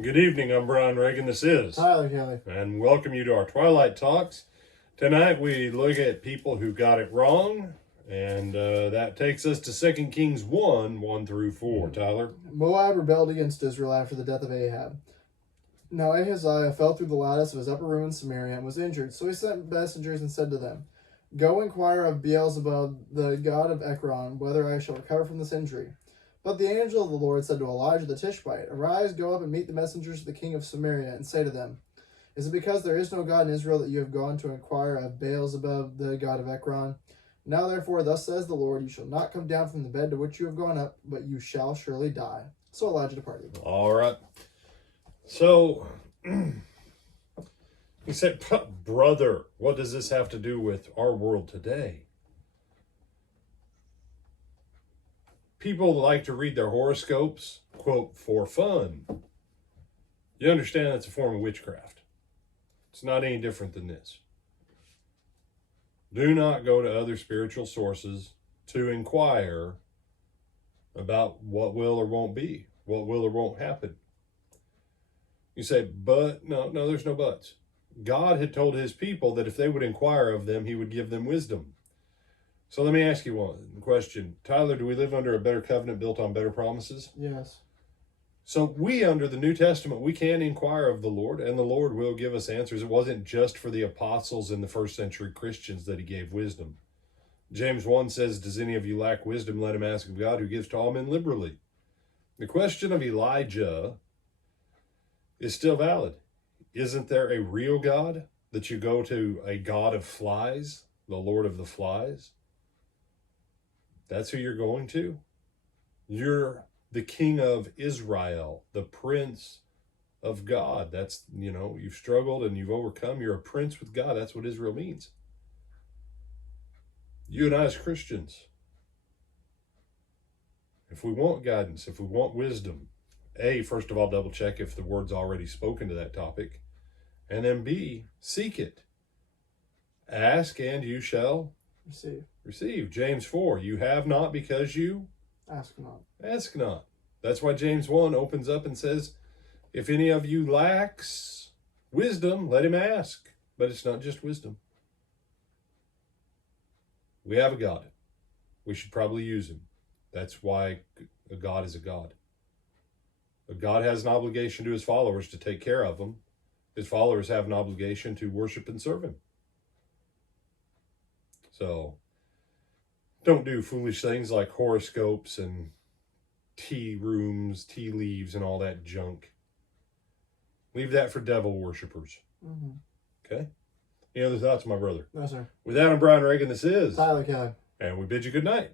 Good evening, I'm Brian Reagan. This is Tyler Kelly. And welcome you to our Twilight Talks. Tonight we look at people who got it wrong, and that takes us to 2 Kings 1 through 4. Tyler? Moab rebelled against Israel after the death of Ahab. Now Ahaziah fell through the lattice of his upper room in Samaria and was injured. So he sent messengers and said to them, "Go inquire of Beelzebub, the god of Ekron, whether I shall recover from this injury." But the angel of the Lord said to Elijah the Tishbite, "Arise, go up and meet the messengers of the king of Samaria, and say to them, Is it because there is no God in Israel that you have gone to inquire of Beelzebub, the god of Ekron? Now therefore, thus says the Lord, you shall not come down from the bed to which you have gone up, but you shall surely die." So Elijah departed. All right. So, he said, brother, what does this have to do with our world today? People like to read their horoscopes, quote, for fun. You understand that's a form of witchcraft. It's not any different than this. Do not go to other spiritual sources to inquire about what will or won't be, what will or won't happen. You say, but, no, there's no buts. God had told his people that if they would inquire of them, he would give them wisdom. So let me ask you one question. Tyler, do we live under a better covenant built on better promises? Yes. So we, under the New Testament, we can inquire of the Lord, and the Lord will give us answers. It wasn't just for the apostles and the first century Christians that he gave wisdom. James 1 says, "Does any of you lack wisdom? Let him ask of God, who gives to all men liberally." The question of Elijah is still valid. Isn't there a real God that you go to, a God of flies, the Lord of the flies? That's who you're going to. You're the king of Israel, the prince of God. That's, you've struggled and you've overcome. You're a prince with God. That's what Israel means. You and I as Christians, if we want guidance, if we want wisdom, A, first of all, double check if the word's already spoken to that topic. And then B, seek it. Ask and you shall receive. James 4, you have not because you ask not. Ask not. That's why James 1 opens up and says, if any of you lacks wisdom, let him ask. But it's not just wisdom. We have a God. We should probably use him. That's why a God is a God. A God has an obligation to his followers to take care of them. His followers have an obligation to worship and serve him. So, don't do foolish things like horoscopes and tea rooms, tea leaves, and all that junk. Leave that for devil worshipers. Mm-hmm. Okay? Any other thoughts, my brother? No, sir. With that, I'm Brian Reagan. This is Tyler Kelly. And we bid you good night.